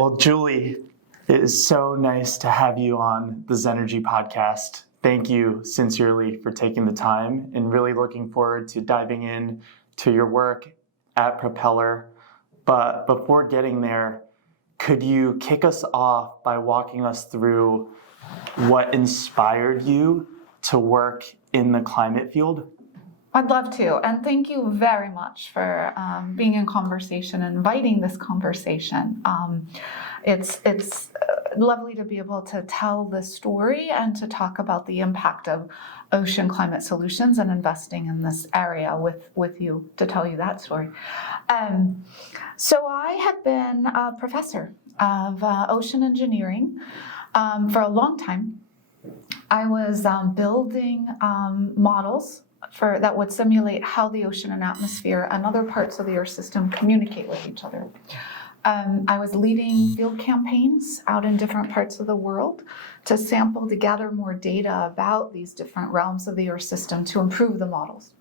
Well, Julie, it is so nice to have you on the Zenergy podcast. Thank you sincerely for taking the time, and really looking forward to diving in to your work at Propeller. But before getting there, could you kick us off by walking us through what inspired you to work in the climate field? I'd love to, and thank you very much for being in conversation and inviting this conversation. It's lovely to be able to tell this story and to talk about the impact of ocean climate solutions and investing in this area with you, to tell you that story. So I have been a professor of ocean engineering for a long time. I was building models that would simulate how the ocean and atmosphere and other parts of the Earth system communicate with each other. I was leading field campaigns out in different parts of the world to sample, to gather more data about these different realms of the Earth system to improve the models.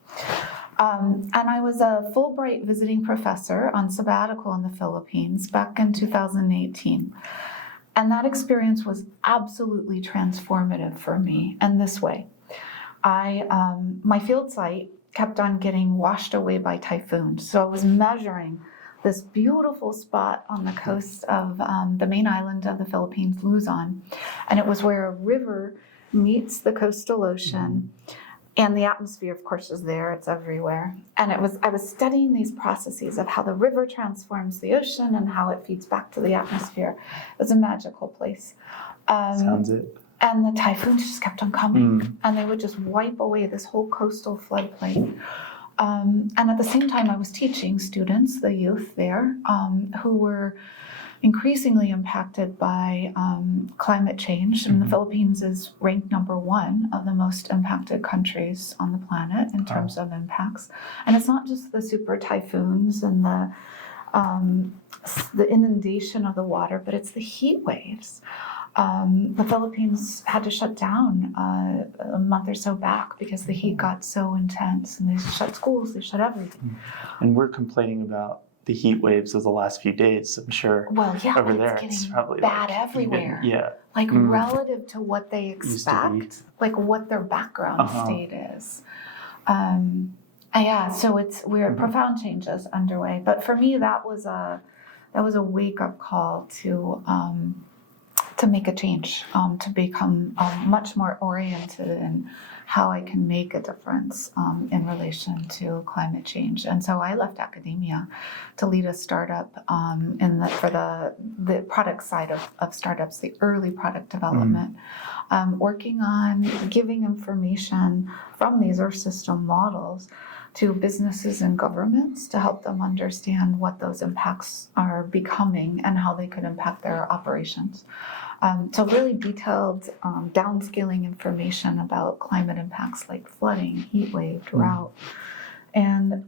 And I was a Fulbright visiting professor on sabbatical in the Philippines back in 2018. And that experience was absolutely transformative for me in this way. My field site kept on getting washed away by typhoons. So I was measuring this beautiful spot on the coast of the main island of the Philippines, Luzon. And it was where a river meets the coastal ocean. And the atmosphere, of course, is there. It's everywhere. And I was studying these processes of how the river transforms the ocean and how it feeds back to the atmosphere. It was a magical place. Sounds it. And the typhoons just kept on coming, and they would just wipe away this whole coastal floodplain. And at the same time, I was teaching students, the youth there, who were increasingly impacted by climate change. And the Philippines is ranked number 1 of the most impacted countries on the planet in terms of impacts. And it's not just the super typhoons and the inundation of the water, but it's the heat waves. The Philippines had to shut down a month or so back because the heat got so intense, and they shut schools, they shut everything. And we're complaining about the heat waves of the last few days, I'm sure. Well, yeah, over but there, it's getting probably bad everywhere. Relative to what they expect, like what their background state is. So we're profound changes underway. But for me, that was a wake-up call to make a change, to become much more oriented in how I can make a difference in relation to climate change. And so I left academia to lead a startup for the product side of startups, the early product development, working on giving information from these Earth system models to businesses and governments to help them understand what those impacts are becoming and how they could impact their operations. So really detailed downscaling information about climate impacts like flooding, heat wave, drought. And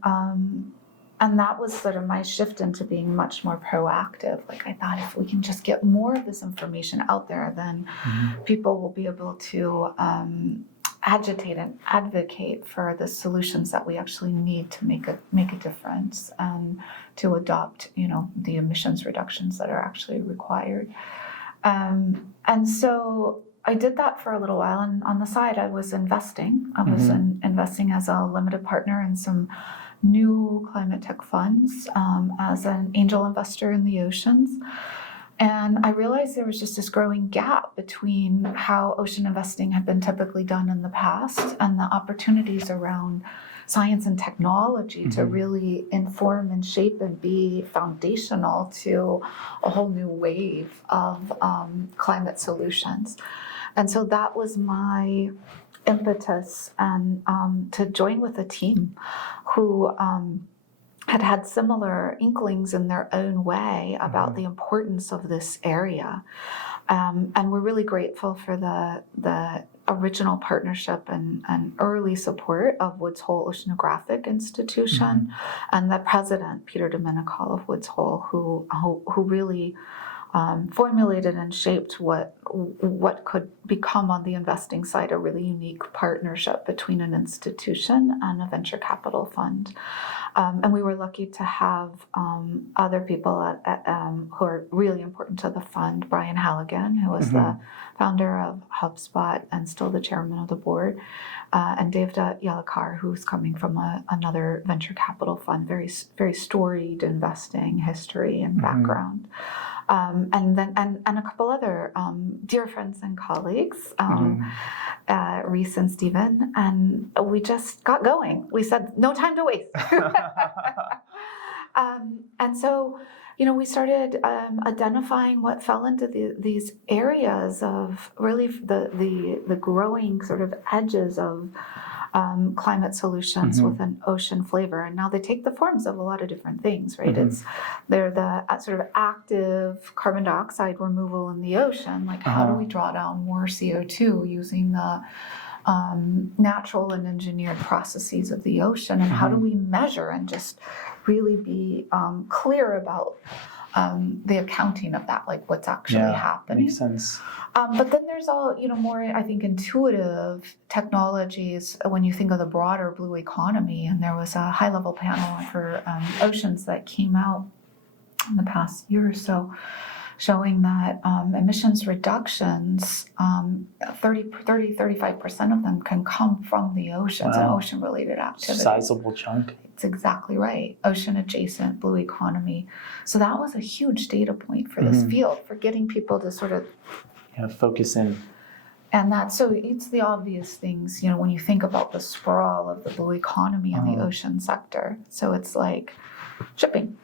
that was sort of my shift into being much more proactive. Like I thought, if we can just get more of this information out there, then people will be able to agitate and advocate for the solutions that we actually need to make a difference and to adopt, the emissions reductions that are actually required. And so I did that for a little while, and on the side I was investing. I was investing as a limited partner in some new climate tech funds, as an angel investor in the oceans. And I realized there was just this growing gap between how ocean investing had been typically done in the past and the opportunities around science and technology to really inform and shape and be foundational to a whole new wave of climate solutions. And so that was my impetus, and to join with a team who had similar inklings in their own way about the importance of this area. And we're really grateful for the original partnership and early support of Woods Hole Oceanographic Institution and the president, Peter Domenical of Woods Hole, who really formulated and shaped what could become on the investing side a really unique partnership between an institution and a venture capital fund. And we were lucky to have other people who are really important to the fund. Brian Halligan, who was the founder of HubSpot and still the chairman of the board, and Takhar, who's coming from another venture capital fund, very storied investing history and background. And a couple other dear friends and colleagues, Reese and Stephen, and we just got going. We said, no time to waste. And so, we started identifying what fell into these areas of really the growing sort of edges of climate solutions with an ocean flavor. And now they take the forms of a lot of different things, right? They're the sort of active carbon dioxide removal in the ocean. Like, how do we draw down more CO2 using the natural and engineered processes of the ocean? And how do we measure and just really be clear about the accounting of that, like what's actually happening? Makes sense. But then there's all, more, I think, intuitive technologies when you think of the broader blue economy. And there was a high-level panel for oceans that came out in the past year or so, showing that emissions reductions, 35% of them can come from the oceans and ocean-related activities. Sizable chunk. It's exactly right. Ocean-adjacent blue economy. So that was a huge data point for this field, for getting people to sort of focus in. And so it's the obvious things, when you think about the sprawl of the blue economy in the ocean sector. So it's like shipping,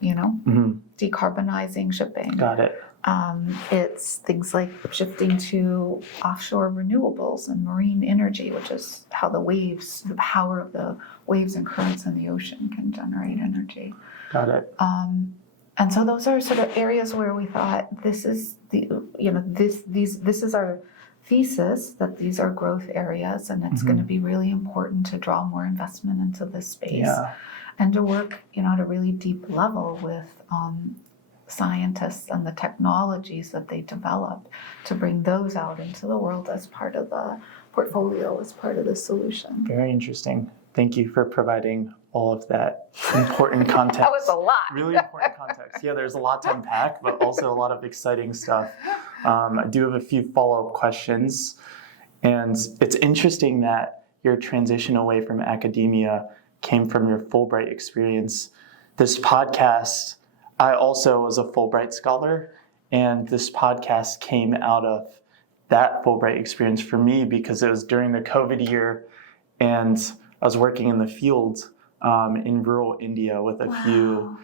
decarbonizing shipping. Got it. It's things like shifting to offshore renewables and marine energy, which is how the power of the waves and currents in the ocean can generate energy. Got it. And so those are sort of areas where we thought this is this is our thesis, that these are growth areas, and it's going to be really important to draw more investment into this space and to work, at a really deep level with scientists and the technologies that they develop to bring those out into the world as part of the portfolio, as part of the solution. Very interesting. Thank you for providing all of that important context. That was a lot. Really important context. Yeah, there's a lot to unpack, but also a lot of exciting stuff. I do have a few follow-up questions. And it's interesting that your transition away from academia came from your Fulbright experience. This podcast, I also was a Fulbright scholar, and this podcast came out of that Fulbright experience for me because it was during the COVID year, and I was working in the field in rural India with a few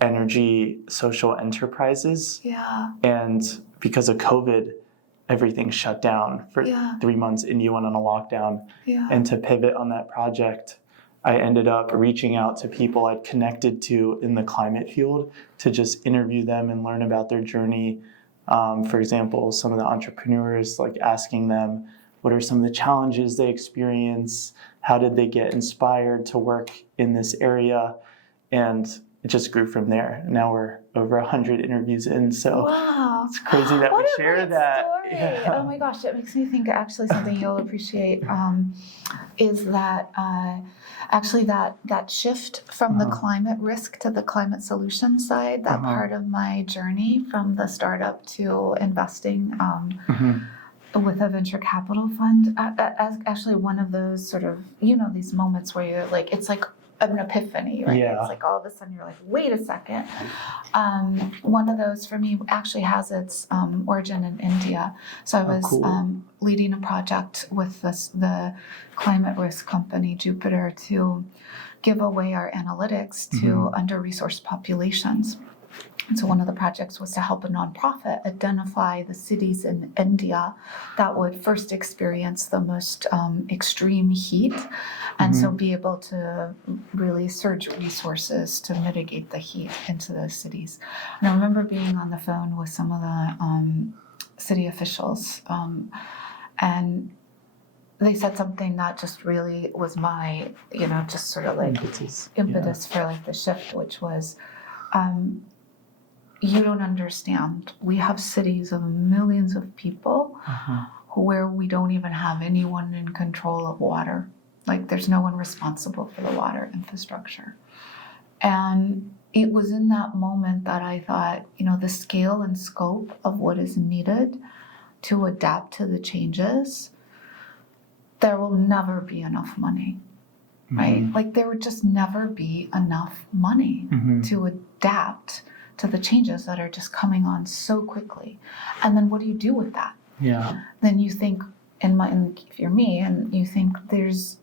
energy social enterprises. Yeah. And because of COVID, everything shut down for 3 months. India went on a lockdown. Yeah. And to pivot on that project, I ended up reaching out to people I'd connected to in the climate field to just interview them and learn about their journey. For example, some of the entrepreneurs, like asking them, what are some of the challenges they experience? How did they get inspired to work in this area? And it just grew from there. Now we're over 100 interviews in, so it's crazy that we share that. Yeah. Oh my gosh, it makes me think actually something you'll appreciate is that actually that shift from the climate risk to the climate solution side, that part of my journey from the startup to investing with a venture capital fund, as actually one of those sort of, these moments where you're like, it's like an epiphany, right? Yeah. It's like all of a sudden you're like, wait a second. One of those for me actually has its origin in India. So I was leading a project with the climate risk company Jupiter to give away our analytics to under-resourced populations. And so one of the projects was to help a nonprofit identify the cities in India that would first experience the most extreme heat, and so be able to really surge resources to mitigate the heat into those cities. And I remember being on the phone with some of the city officials, and they said something that just really was my, just sort of like impetus for like the shift, which was, you don't understand. We have cities of millions of people where we don't even have anyone in control of water. Like there's no one responsible for the water infrastructure. And it was in that moment that I thought, the scale and scope of what is needed to adapt to the changes, there will never be enough money, right? Like there would just never be enough money to adapt to the changes that are just coming on so quickly. And then what do you do with that? Yeah. Then you think, if you're me, and you think there's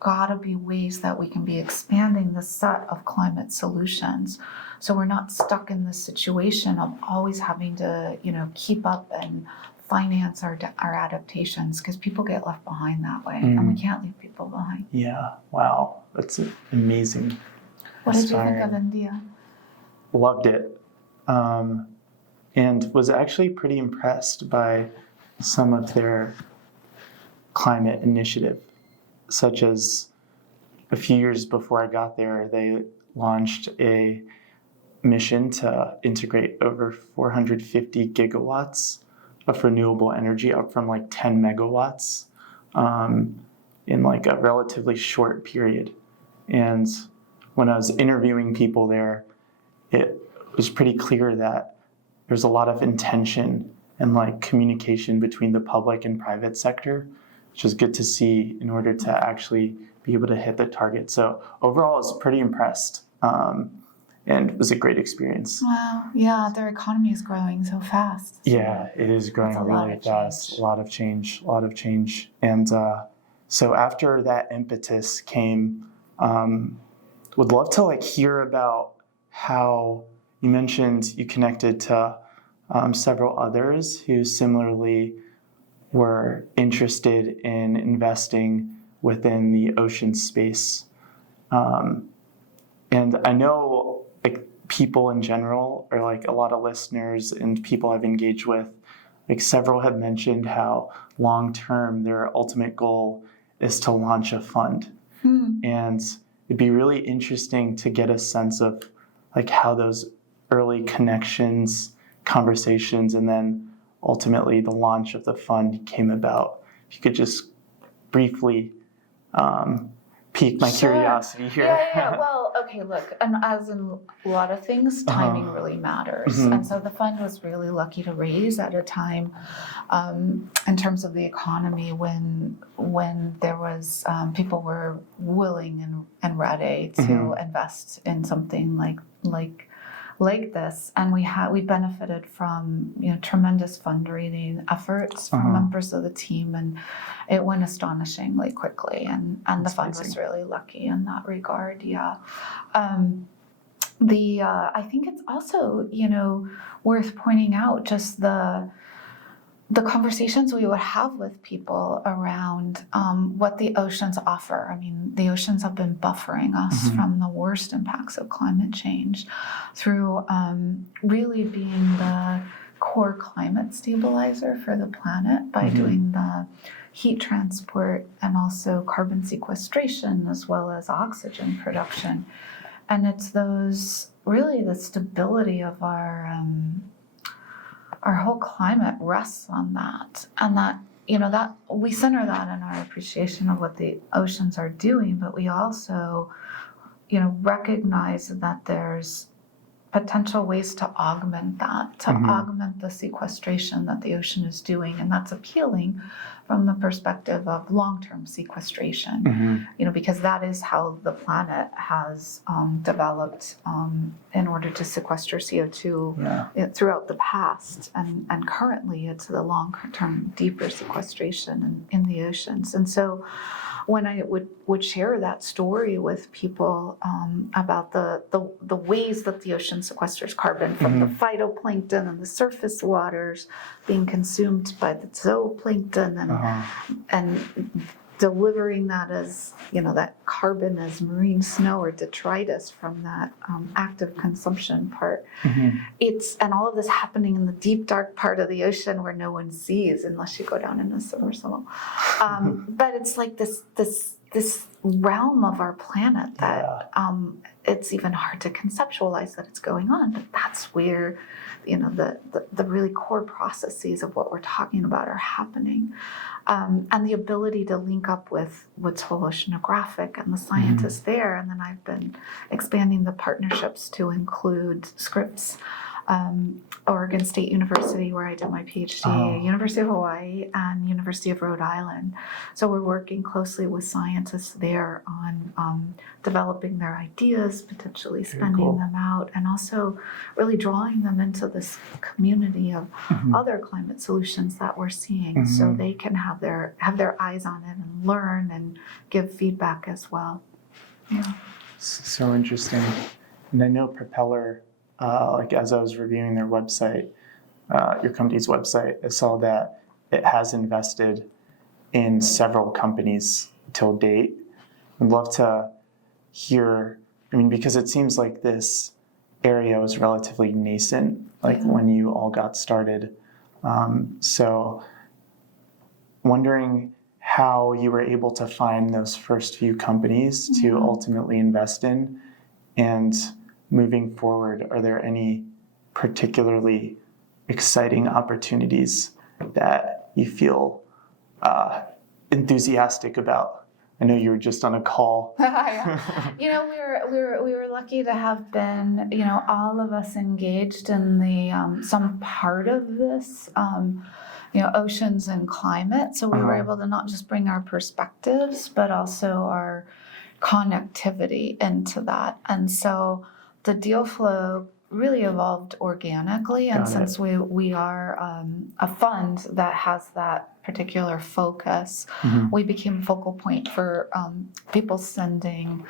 gotta be ways that we can be expanding the set of climate solutions, so we're not stuck in this situation of always having to, keep up and finance our adaptations, because people get left behind that way, and we can't leave people behind. Yeah. Wow. That's amazing. What did you think of India? Loved it. And was actually pretty impressed by some of their climate initiative, such as a few years before I got there, they launched a mission to integrate over 450 gigawatts of renewable energy, up from like 10 megawatts in like a relatively short period. And when I was interviewing people there, it was pretty clear that there's a lot of intention and like communication between the public and private sector, which is good to see in order to actually be able to hit the target. So overall, I was pretty impressed, and it was a great experience. Wow, yeah, their economy is growing so fast. Yeah, it is growing really fast. A lot of change. And so after that impetus came, would love to like hear about how you mentioned you connected to several others who similarly were interested in investing within the ocean space. And I know like people in general, or like a lot of listeners and people I've engaged with, like several have mentioned how long-term their ultimate goal is to launch a fund. And it'd be really interesting to get a sense of like how those early connections, conversations, and then ultimately the launch of the fund came about. If you could just briefly pique my curiosity here. Yeah. Well, okay, look, and as in a lot of things, timing really matters. And so the fund was really lucky to raise at a time in terms of the economy when there was people were willing and ready to invest in something like this, and we benefited from tremendous fundraising efforts from members of the team, and it went astonishingly quickly, and the fund was really lucky in that regard. I think it's also worth pointing out just the conversations we would have with people around what the oceans offer. I mean, the oceans have been buffering us from the worst impacts of climate change through really being the core climate stabilizer for the planet by doing the heat transport and also carbon sequestration as well as oxygen production. And it's the stability of our whole climate rests on that, and that we center that in our appreciation of what the oceans are doing, but we also recognize that there's potential ways to augment that, to augment the sequestration that the ocean is doing, and that's appealing from the perspective of long-term sequestration, because that is how the planet has developed in order to sequester CO2 throughout the past, and currently it's the long-term, deeper sequestration in the oceans. And so when I would share that story with people about the ways that the ocean sequesters carbon from the phytoplankton and the surface waters being consumed by the zooplankton and delivering that as that carbon as marine snow or detritus from that active consumption part. And all of this happening in the deep dark part of the ocean where no one sees unless you go down in a submersible. But it's like this this realm of our planet that Yeah. it's even hard to conceptualize that it's going on. But that's where, the really core processes of what we're talking about are happening. And the ability to link up with Total Oceanographic and the scientists there. And then I've been expanding the partnerships to include Scripps, Oregon State University, where I did my PhD, University of Hawaii, and University of Rhode Island. So we're working closely with scientists there on developing their ideas, potentially spending them out, and also really drawing them into this community of other climate solutions that we're seeing, so they can have their eyes on it and learn and give feedback as well. Yeah. So interesting. And I know Propeller, as I was reviewing their website, your company's website, I saw that it has invested in several companies till date. I'd love to hear, because it seems like this area was relatively nascent, when you all got started. So wondering how you were able to find those first few companies to ultimately invest in, and moving forward, are there any particularly exciting opportunities that you feel enthusiastic about? I know you were just on a call. We were lucky to have been, all of us engaged in the some part of this, oceans and climate. So we were able to not just bring our perspectives, but also our connectivity into that. And so the deal flow really evolved organically, and since we are a fund that has that particular focus, we became a focal point for people sending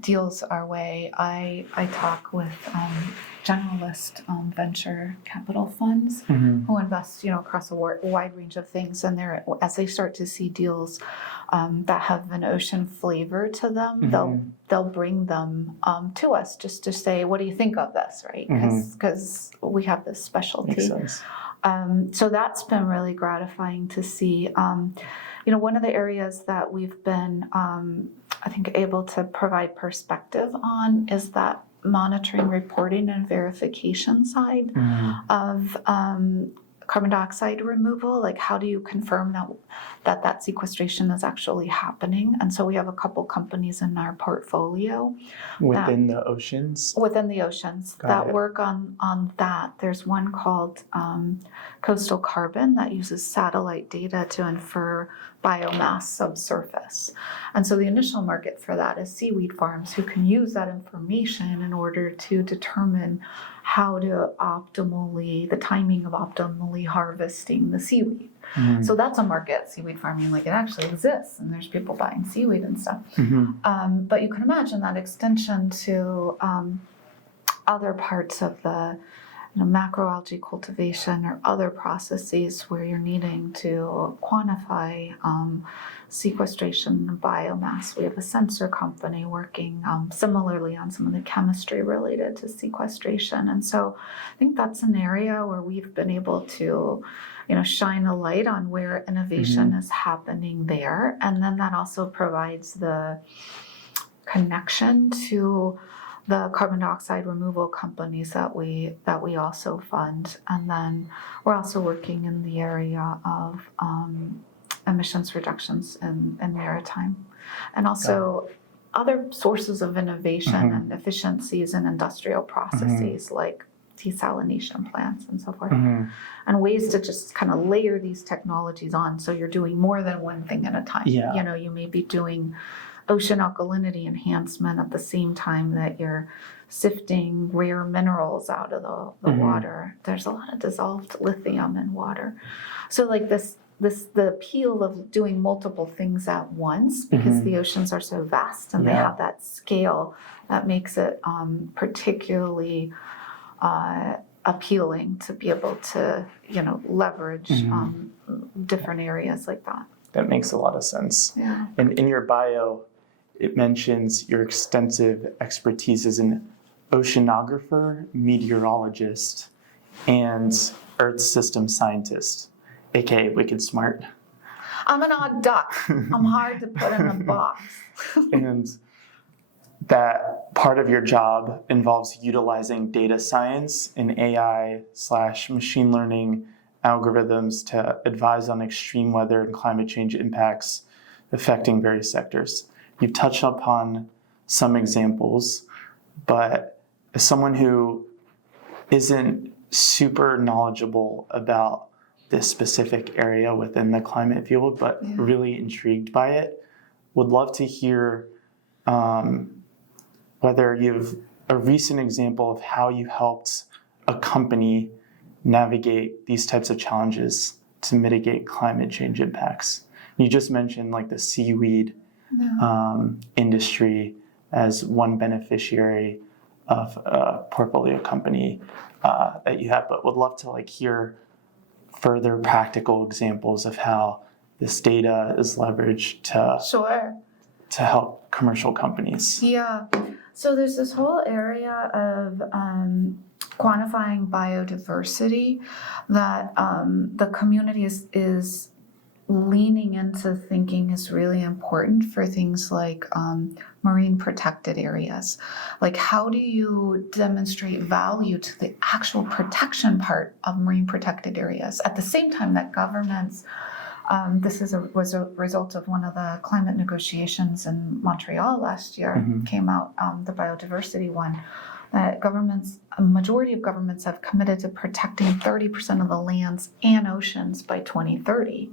deals our way. I talk with generalist venture capital funds who invest, across a wide range of things, and as they start to see deals that have an ocean flavor to them, they'll bring them to us just to say, what do you think of this, right? Because we have this specialty. Makes sense. So that's been really gratifying to see. One of the areas that we've been, I think, able to provide perspective on is that monitoring, reporting, and verification side of carbon dioxide removal. Like, how do you confirm that sequestration is actually happening? And so we have a couple companies in our portfolio within the oceans that work on that. There's one called Coastal Carbon that uses satellite data to infer biomass subsurface. And so the initial market for that is seaweed farms who can use that information in order to determine how to the timing of optimally harvesting the seaweed. So that's a market, seaweed farming, it actually exists, and there's people buying seaweed and stuff. But you can imagine that extension to other parts of the macroalgae cultivation or other processes where you're needing to quantify sequestration of biomass. We have a sensor company working similarly on some of the chemistry related to sequestration. And so I think that's an area where we've been able to shine a light on where innovation is happening there. And then that also provides the connection to the carbon dioxide removal companies that we also fund. And then we're also working in the area of emissions reductions in maritime, and also other sources of innovation and efficiencies in industrial processes like desalination plants and so forth, and ways to just kind of layer these technologies on, so you're doing more than one thing at a time. You may be doing ocean alkalinity enhancement at the same time that you're sifting rare minerals out of the water. There's a lot of dissolved lithium in water. So the appeal of doing multiple things at once, because the oceans are so vast and they have that scale, that makes it particularly appealing to be able to leverage different areas like that. That makes a lot of sense. Yeah. And in your bio, it mentions your extensive expertise as an oceanographer, meteorologist, and Earth system scientist, aka wicked smart. I'm an odd duck. I'm hard to put in a box. And that part of your job involves utilizing data science and AI/machine learning algorithms to advise on extreme weather and climate change impacts affecting various sectors. You've touched upon some examples, but as someone who isn't super knowledgeable about this specific area within the climate field, but really intrigued by it, would love to hear whether you've a recent example of how you helped a company navigate these types of challenges to mitigate climate change impacts. You just mentioned like the seaweed industry as one beneficiary of a portfolio company that you have, but would love to like hear further practical examples of how this data is leveraged to help commercial companies. Yeah. So there's this whole area of quantifying biodiversity that the community is leaning into thinking is really important for things like marine protected areas. Like, how do you demonstrate value to the actual protection part of marine protected areas at the same time that governments, this was a result of one of the climate negotiations in Montreal last year, came out, the biodiversity one, that a majority of governments have committed to protecting 30% of the lands and oceans by 2030.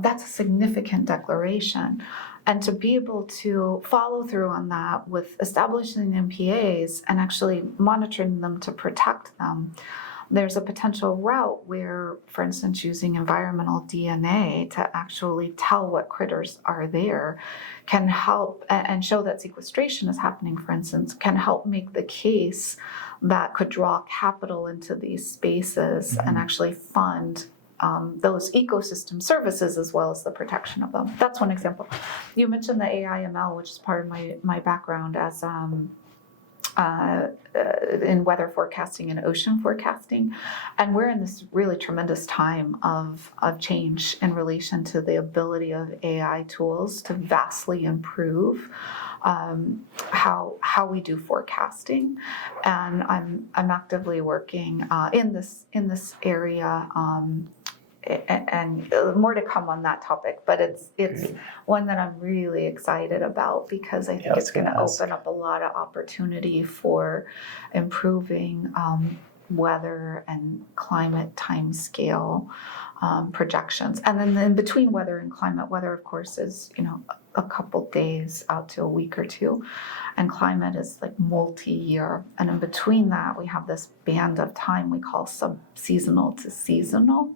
That's a significant declaration. And to be able to follow through on that with establishing MPAs and actually monitoring them to protect them, there's a potential route where, for instance, using environmental DNA to actually tell what critters are there can help and show that sequestration is happening, for instance, can help make the case that could draw capital into these spaces and actually fund those ecosystem services as well as the protection of them. That's one example. You mentioned the AI/ML, which is part of my background as in weather forecasting and ocean forecasting, and we're in this really tremendous time of change in relation to the ability of AI tools to vastly improve how we do forecasting, and I'm actively working in this area. And more to come on that topic, but it's one that I'm really excited about because I think it's going to open up a lot of opportunity for improving weather and climate timescale projections. And then in between weather and climate, weather of course is a couple days out to a week or two, and climate is like multi-year. And in between that, we have this band of time we call sub-seasonal to seasonal.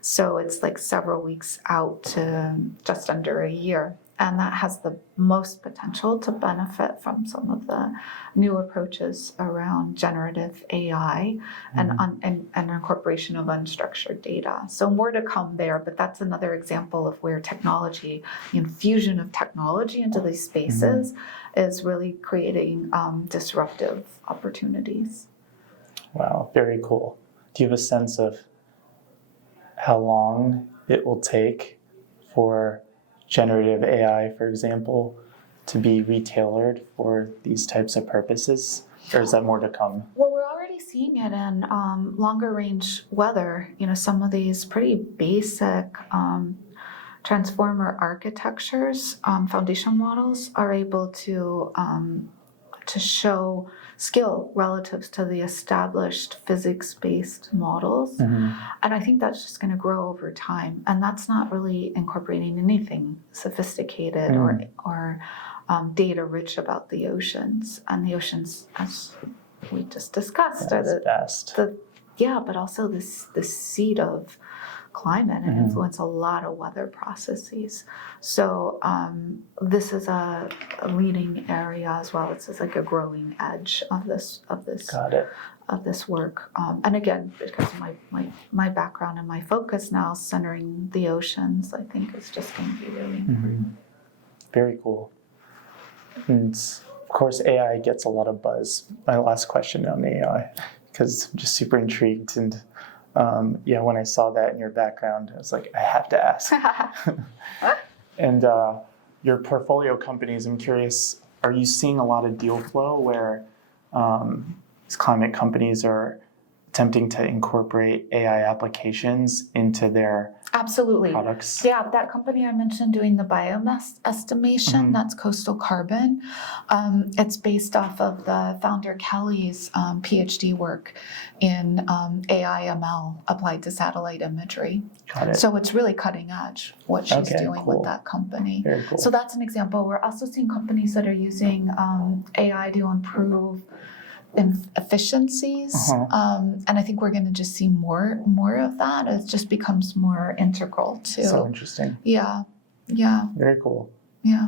So it's like several weeks out to just under a year. And that has the most potential to benefit from some of the new approaches around generative AI and incorporation of unstructured data. So more to come there, but that's another example of where technology, the infusion of technology into these spaces is really creating disruptive opportunities. Wow, very cool. Do you have a sense of how long it will take for generative AI, for example, to be retailored for these types of purposes? Or is that more to come? Well, we're already seeing it in longer range weather. Some of these pretty basic transformer architectures, foundation models are able to show skill relative to the established physics-based models. And I think that's just going to grow over time. And that's not really incorporating anything sophisticated or data-rich about the oceans. And the oceans, as we just discussed, are but also the seat of climate and influence a lot of weather processes. So this is a leading area as well. This is like a growing edge of this work. And again, because of my background and my focus now centering the oceans, I think is just going to be really important. Very cool. And of course, AI gets a lot of buzz. My last question on AI, because I'm just super intrigued and When I saw that in your background, I was like, I have to ask. And your portfolio companies, I'm curious, are you seeing a lot of deal flow where these climate companies are attempting to incorporate AI applications into their Absolutely. products? Yeah, that company I mentioned doing the biomass estimation, that's Coastal Carbon. It's based off of the founder Kelly's PhD work in AI ML applied to satellite imagery. Got it. So it's really cutting edge what she's doing cool. with that company. Very cool. So that's an example. We're also seeing companies that are using AI to improve efficiencies, and I think we're going to just see more of that. It just becomes more integral to. So interesting. Yeah. Very cool. Yeah.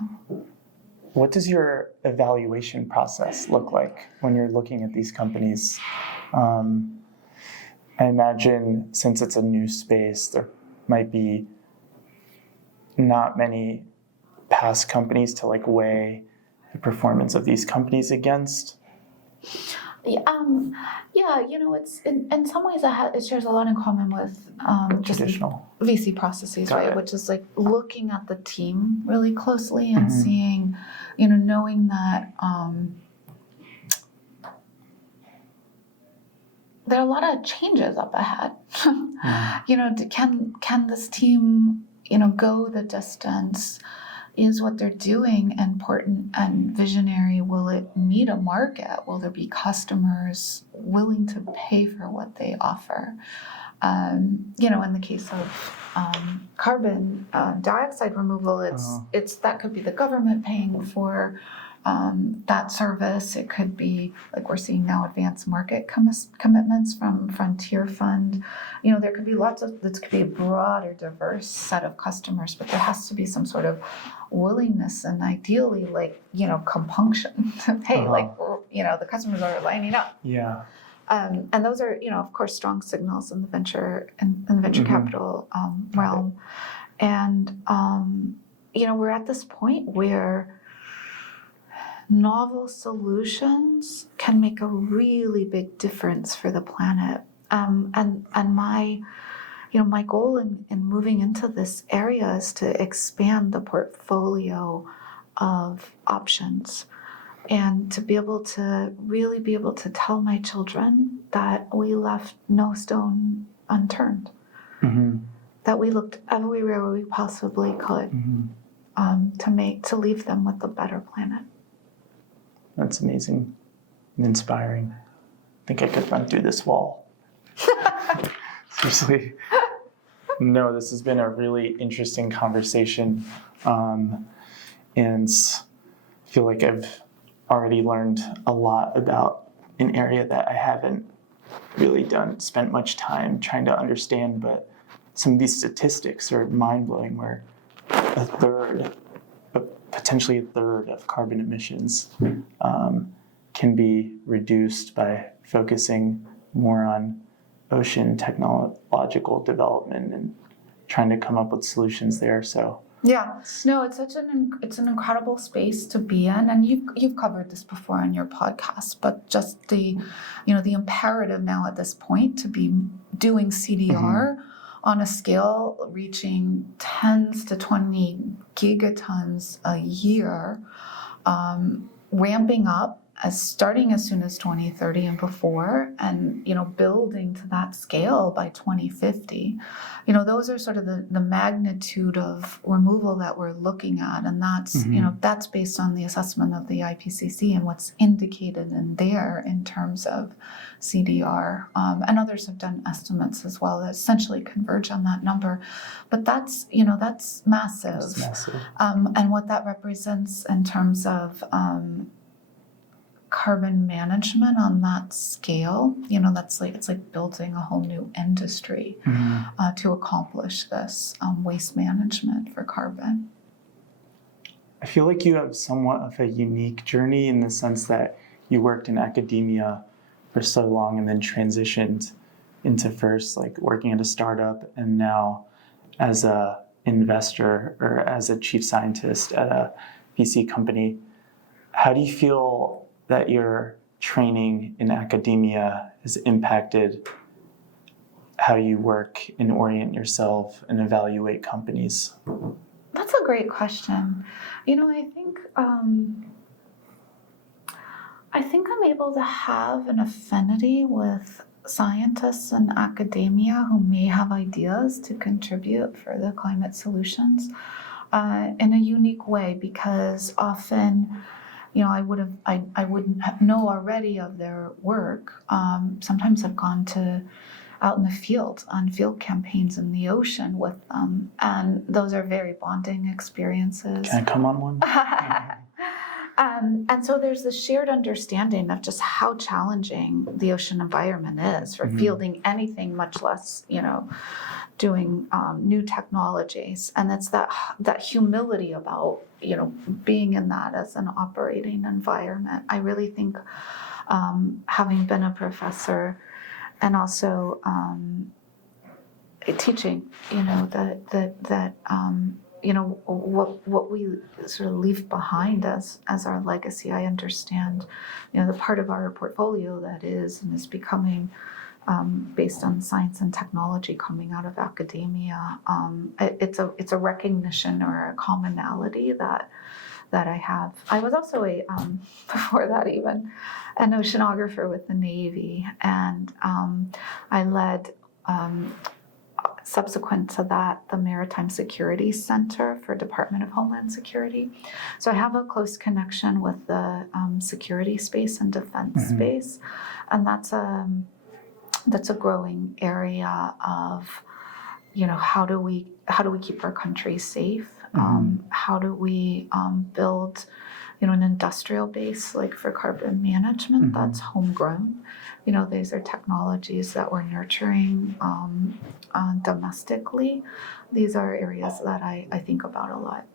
What does your evaluation process look like when you're looking at these companies? I imagine since it's a new space, there might be not many past companies to weigh the performance of these companies against. It's in some ways it shares a lot in common with just Traditional VC processes, Got right? it. Which is looking at the team really closely and seeing, knowing that there are a lot of changes up ahead. Can this team, go the distance? Is what they're doing important and visionary? Will it meet a market? Will there be customers willing to pay for what they offer? In the case of carbon dioxide removal, it's that could be the government paying for that service. It could be we're seeing now advanced market commitments from Frontier Fund. There could be this could be a broad or diverse set of customers, but there has to be some sort of willingness and ideally compunction. Hey, the customers are lining up. Yeah. And those are, of course, strong signals in the venture capital realm. And we're at this point where novel solutions can make a really big difference for the planet. And my goal in moving into this area is to expand the portfolio of options and to really be able to tell my children that we left no stone unturned, that we looked everywhere we possibly could to leave them with a better planet. That's amazing and inspiring. I think I could run through this wall. Seriously. No, this has been a really interesting conversation. And I feel like I've already learned a lot about an area that I haven't really spent much time trying to understand, but some of these statistics are mind-blowing where potentially a third of carbon emissions can be reduced by focusing more on ocean technological development and trying to come up with solutions there. So yeah, no, it's an incredible space to be in, and you've covered this before on your podcast. But just the imperative now at this point to be doing CDR on a scale reaching tens to 20 gigatons a year, ramping up starting as soon as 2030 and before, and building to that scale by 2050. Those are sort of the magnitude of removal that we're looking at, and that's that's based on the assessment of the IPCC and what's indicated in there in terms of CDR, and others have done estimates as well that essentially converge on that number. But that's massive. It's massive. And what that represents in terms of carbon management on that scale, it's like building a whole new industry to accomplish this waste management for carbon. I feel like you have somewhat of a unique journey in the sense that you worked in academia for so long and then transitioned into first working at a startup and now as a investor or as a chief scientist at a VC company. How do you feel that your training in academia has impacted how you work and orient yourself and evaluate companies? That's a great question. I think I'm able to have an affinity with scientists and academia who may have ideas to contribute for the climate solutions in a unique way, because often, I wouldn't know already of their work. Sometimes I've gone out in the field on field campaigns in the ocean with them, and those are very bonding experiences. Can I come on one? And so there's this shared understanding of just how challenging the ocean environment is for fielding anything, much less, doing new technologies. And it's that humility about, being in that as an operating environment. I really think, having been a professor and also teaching, what we sort of leave behind as our legacy. I understand, the part of our portfolio that is and is becoming based on science and technology coming out of academia. It's a recognition or a commonality that I have. I was also before that even, an oceanographer with the Navy, and I led. Subsequent to that, the Maritime Security Center for Department of Homeland Security. So I have a close connection with the security space and defense space, and that's a growing area of, how do we keep our country safe? How do we build, an industrial base like for carbon management that's homegrown? These are technologies that we're nurturing domestically. These are areas that I think about a lot.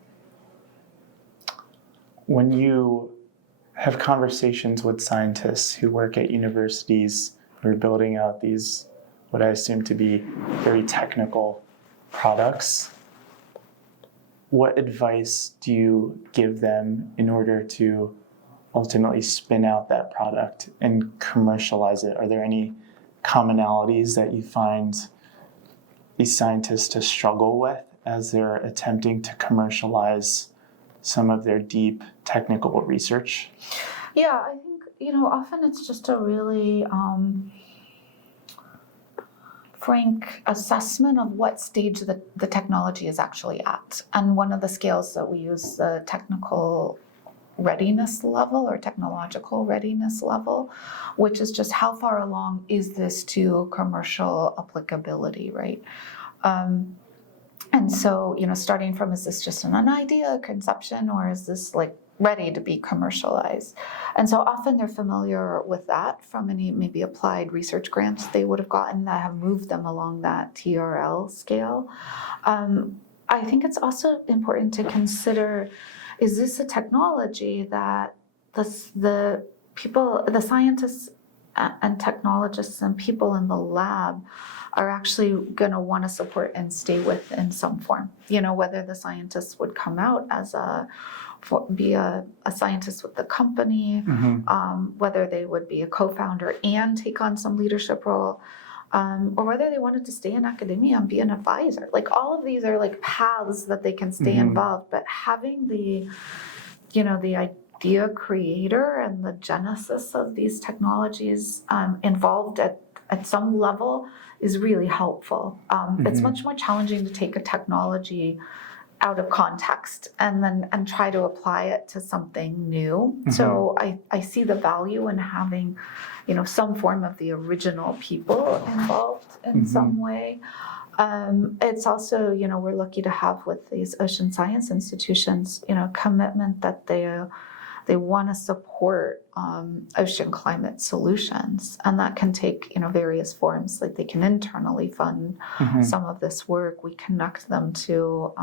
When you have conversations with scientists who work at universities who are building out these, what I assume to be very technical products, what advice do you give them in order to ultimately spin out that product and commercialize it? Are there any commonalities that you find these scientists to struggle with as they're attempting to commercialize some of their deep technical research? Yeah, I think, often it's just a really frank assessment of what stage the technology is actually at. And one of the scales that we use, the technical readiness level or technological readiness level, which is just how far along is this to commercial applicability, right? And so, starting from, is this just an idea, conception, or is this like ready to be commercialized? And so often they're familiar with that from any maybe applied research grants they would have gotten that have moved them along that TRL scale. I think it's also important to consider, is this a technology that the scientists and technologists and people in the lab are actually going to want to support and stay with in some form? Whether the scientists would come out as be a scientist with the company, whether they would be a co-founder and take on some leadership role, or whether they wanted to stay in academia and be an advisor. Like, all of these are like paths that they can stay involved, but having the idea creator and the genesis of these technologies involved at some level is really helpful. It's much more challenging to take a technology out of context and try to apply it to something new. So I see the value in having, some form of the original people involved in some way. It's also, we're lucky to have with these ocean science institutions, commitment that they want to support ocean climate solutions, and that can take various forms. Like, they can internally fund some of this work. We connect them to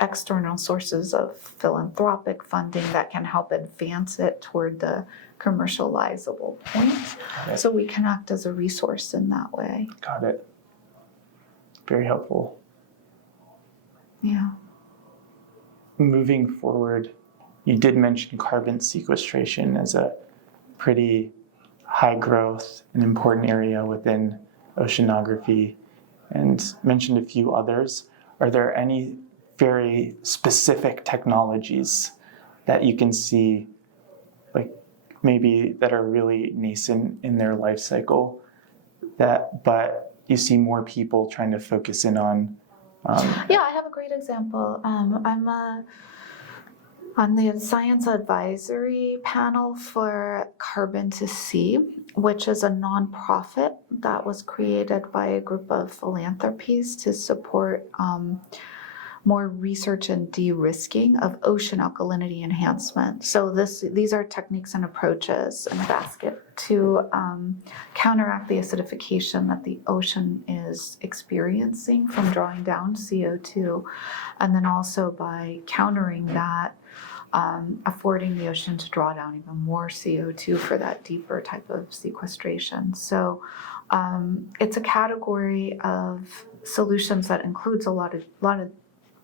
external sources of philanthropic funding that can help advance it toward the commercializable point. So we can act as a resource in that way. Got it. Very helpful. Yeah. Moving forward, you did mention carbon sequestration as a pretty high growth and important area within oceanography, and mentioned a few others. Are there any very specific technologies that you can see, like maybe that are really nascent in their life cycle, but you see more people trying to focus in on? Yeah, I have a great example. I'm on the science advisory panel for Carbon to Sea, which is a nonprofit that was created by a group of philanthropies to support more research and de-risking of ocean alkalinity enhancement. So these are techniques and approaches in a basket to counteract the acidification that the ocean is experiencing from drawing down CO2, and then also by countering that, affording the ocean to draw down even more CO2 for that deeper type of sequestration. So it's a category of solutions that includes a lot of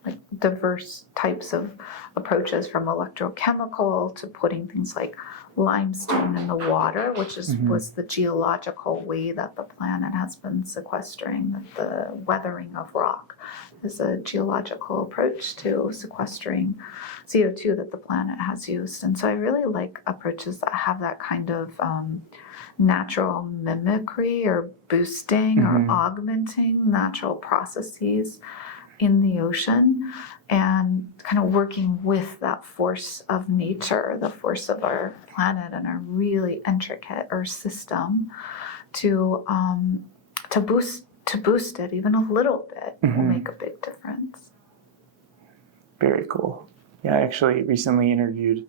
like diverse types of approaches, from electrochemical to putting things like limestone in the water, which was the geological way that the planet has been sequestering. That the weathering of rock is a geological approach to sequestering CO2 that the planet has used. And so I really like approaches that have that kind of natural mimicry or boosting or augmenting natural processes in the ocean, and kind of working with that force of nature, the force of our planet and our really intricate Earth system, to boost it even a little bit will make a big difference. Very cool. Yeah, I actually recently interviewed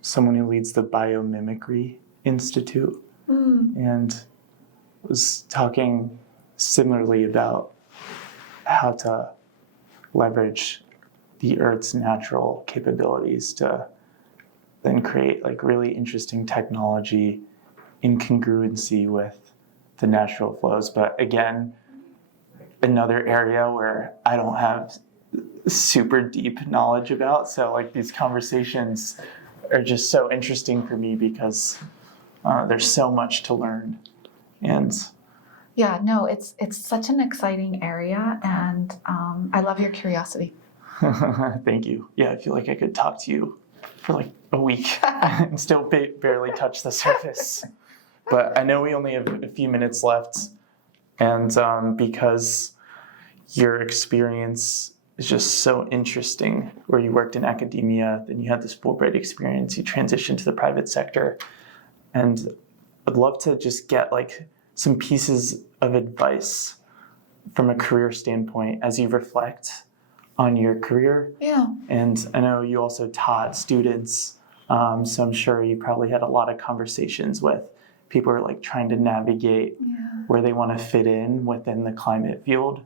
someone who leads the Biomimicry Institute, and was talking similarly about how to leverage the Earth's natural capabilities to then create like really interesting technology in congruency with the natural flows. But again, another area where I don't have super deep knowledge about. So like these conversations are just so interesting for me because there's so much to learn. And yeah, no, it's such an exciting area, and I love your curiosity. Thank you. Yeah, I feel like I could talk to you for like a week and still barely touch the surface. But I know we only have a few minutes left, and because your experience is just so interesting, where you worked in academia, then you had this Fulbright experience, you transitioned to the private sector, and I'd love to just get like some pieces of advice from a career standpoint as you reflect on your career. Yeah. And I know you also taught students, so I'm sure you probably had a lot of conversations with people who are like trying to navigate where they want to fit in within the climate field.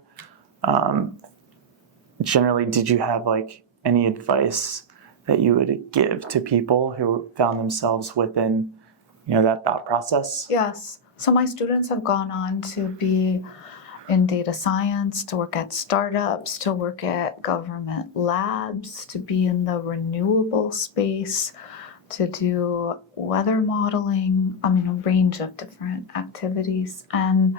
Generally, did you have like any advice that you would give to people who found themselves within, that thought process? Yes. So my students have gone on to be in data science, to work at startups, to work at government labs, to be in the renewable space, to do weather modeling, a range of different activities. And,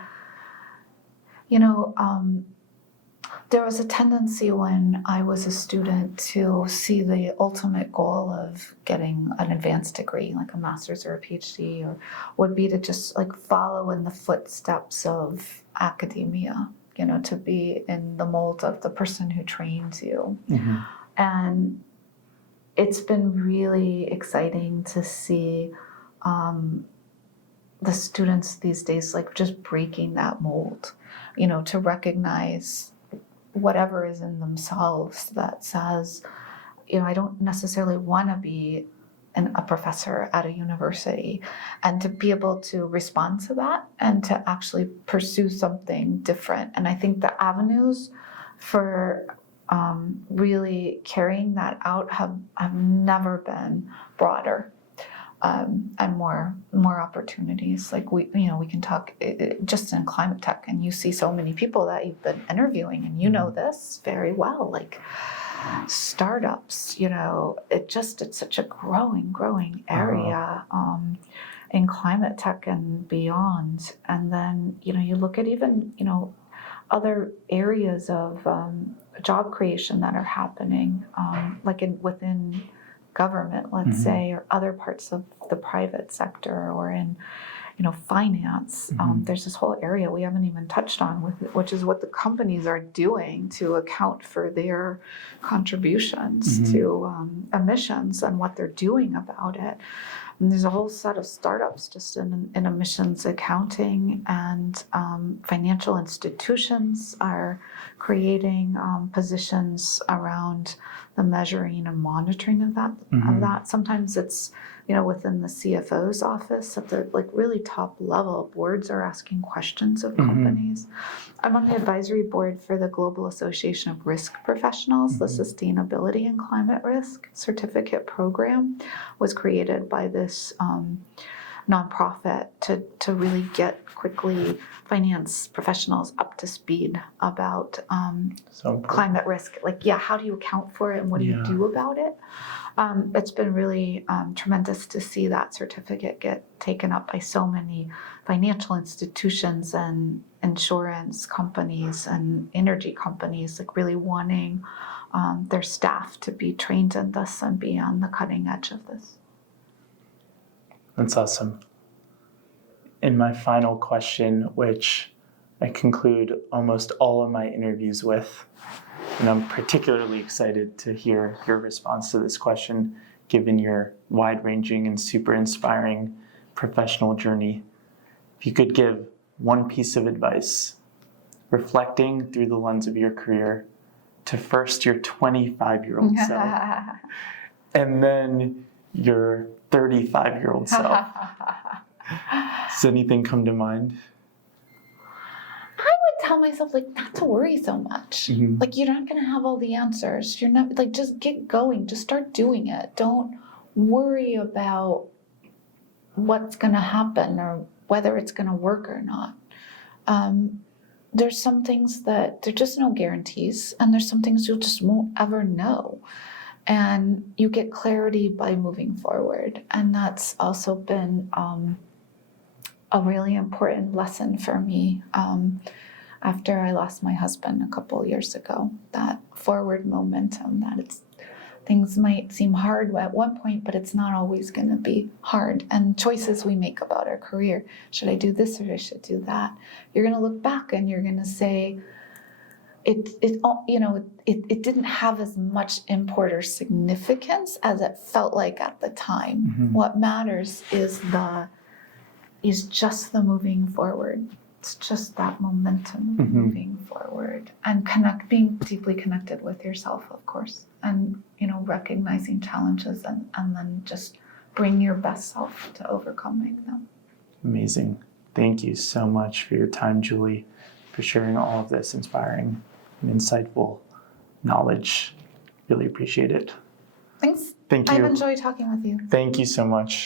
there was a tendency when I was a student to see the ultimate goal of getting an advanced degree, like a master's or a PhD, or would be to just like follow in the footsteps of academia, to be in the mold of the person who trains you. And it's been really exciting to see the students these days, like just breaking that mold, to recognize whatever is in themselves that says, I don't necessarily want to be a professor at a university, and to be able to respond to that and to actually pursue something different. And I think the avenues for really carrying that out have never been broader. And more opportunities. Like we can talk just in climate tech, and you see so many people that you've been interviewing, and you know this very well. Like startups, it's such a growing area, in climate tech and beyond. And then, you look at even, other areas of job creation that are happening, like within government, let's say, or other parts of the private sector, or in finance. There's this whole area we haven't even touched on, which is what the companies are doing to account for their contributions to emissions and what they're doing about it. And there's a whole set of startups just in emissions accounting, and financial institutions are creating positions around the measuring and monitoring of that. Sometimes it's within the CFO's office at the really top level. Boards are asking questions of companies. I'm on the advisory board for the Global Association of Risk Professionals. The Sustainability and Climate Risk Certificate Program was created by this nonprofit to really get quickly finance professionals up to speed about climate risk. How do you account for it and what do you do about it? It's been really tremendous to see that certificate get taken up by so many financial institutions and insurance companies and energy companies, really wanting their staff to be trained in this and be on the cutting edge of this. That's awesome. And my final question, which I conclude almost all of my interviews with, and I'm particularly excited to hear your response to this question, given your wide-ranging and super inspiring professional journey. If you could give one piece of advice, reflecting through the lens of your career, to first your 25-year-old self, and then your 35-year-old self, does anything come to mind? Tell myself not to worry so much. You're not going to have all the answers. You're not just get going. Just start doing it. Don't worry about what's going to happen or whether it's going to work or not. There's some things that there's just no guarantees, and there's some things you just won't ever know. And you get clarity by moving forward. And that's also been a really important lesson for me. After I lost my husband a couple of years ago, that forward momentum, that things might seem hard at one point, but it's not always going to be hard. And choices we make about our career, should I do this or I should do that? You're going to look back and you're going to say, it didn't have as much import or significance as it felt like at the time. What matters is just the moving forward. It's just that momentum moving forward, and being deeply connected with yourself, of course, and recognizing challenges and then just bring your best self to overcoming them. Amazing. Thank you so much for your time, Julie, for sharing all of this inspiring and insightful knowledge. Really appreciate it. Thanks. Thank you. I've enjoyed talking with you. Thank you so much.